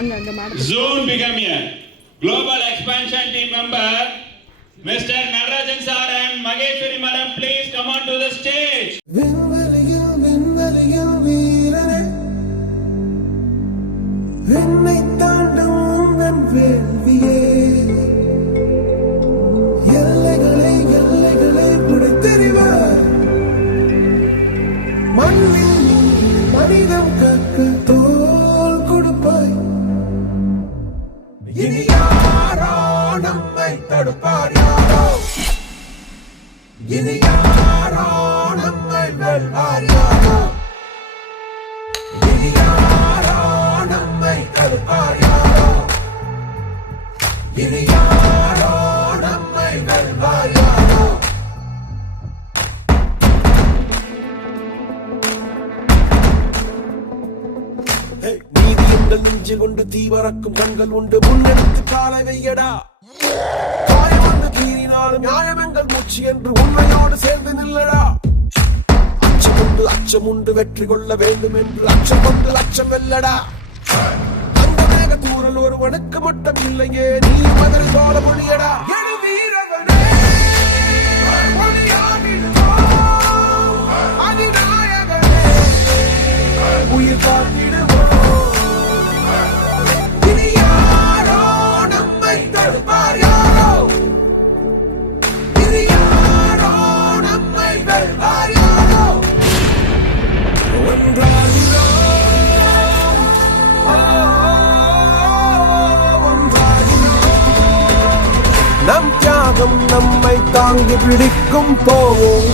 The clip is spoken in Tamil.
Soon become a global expansion team member. Mr. Narajan sir and Mageshwari madam, please come on to the stage. மனிதம் கற்க தோல் கொடுப்பாய் இனி யாரோ நம்மை தடுப்பார் யாரோ இனி யாரோ நம்மை வெல்வார் யாரோ இனி யாரோ நம்மை தடுப்பார் யாரோ இனி யாரோ நம்மை வெல்வார் யாரோ நீதி எங்கள் நெஞ்சில் கொண்டு தீவரக்கும் கண்கள் உண்டு முன்னெடுத்து காலை வையடா காயம் வந்து கீறினாலும் நியாயம் எங்கள் மூச்சு என்று உண்மையோடு சேர்ந்து நில்லடா அச்சம் உண்டு வெற்றி கொள்ள வேண்டும் என்று அச்சம் கொண்டு லட்சம் வெல்லடா அந்த மேக தூரல் ஒருவனுக்கு மட்டும் இல்லையே நீ மதில் போல மொழியடா உயிர் காத்திடுவோம் இனி யாரோ நம்மை தடுப்பார் யாரோ இனி யாரோ நம்மை வெல்வார் யாரோ ஒன்றாகிறோம் நம் தியாகம் நம்மை தாங்கி பிடிக்கும் போவோம்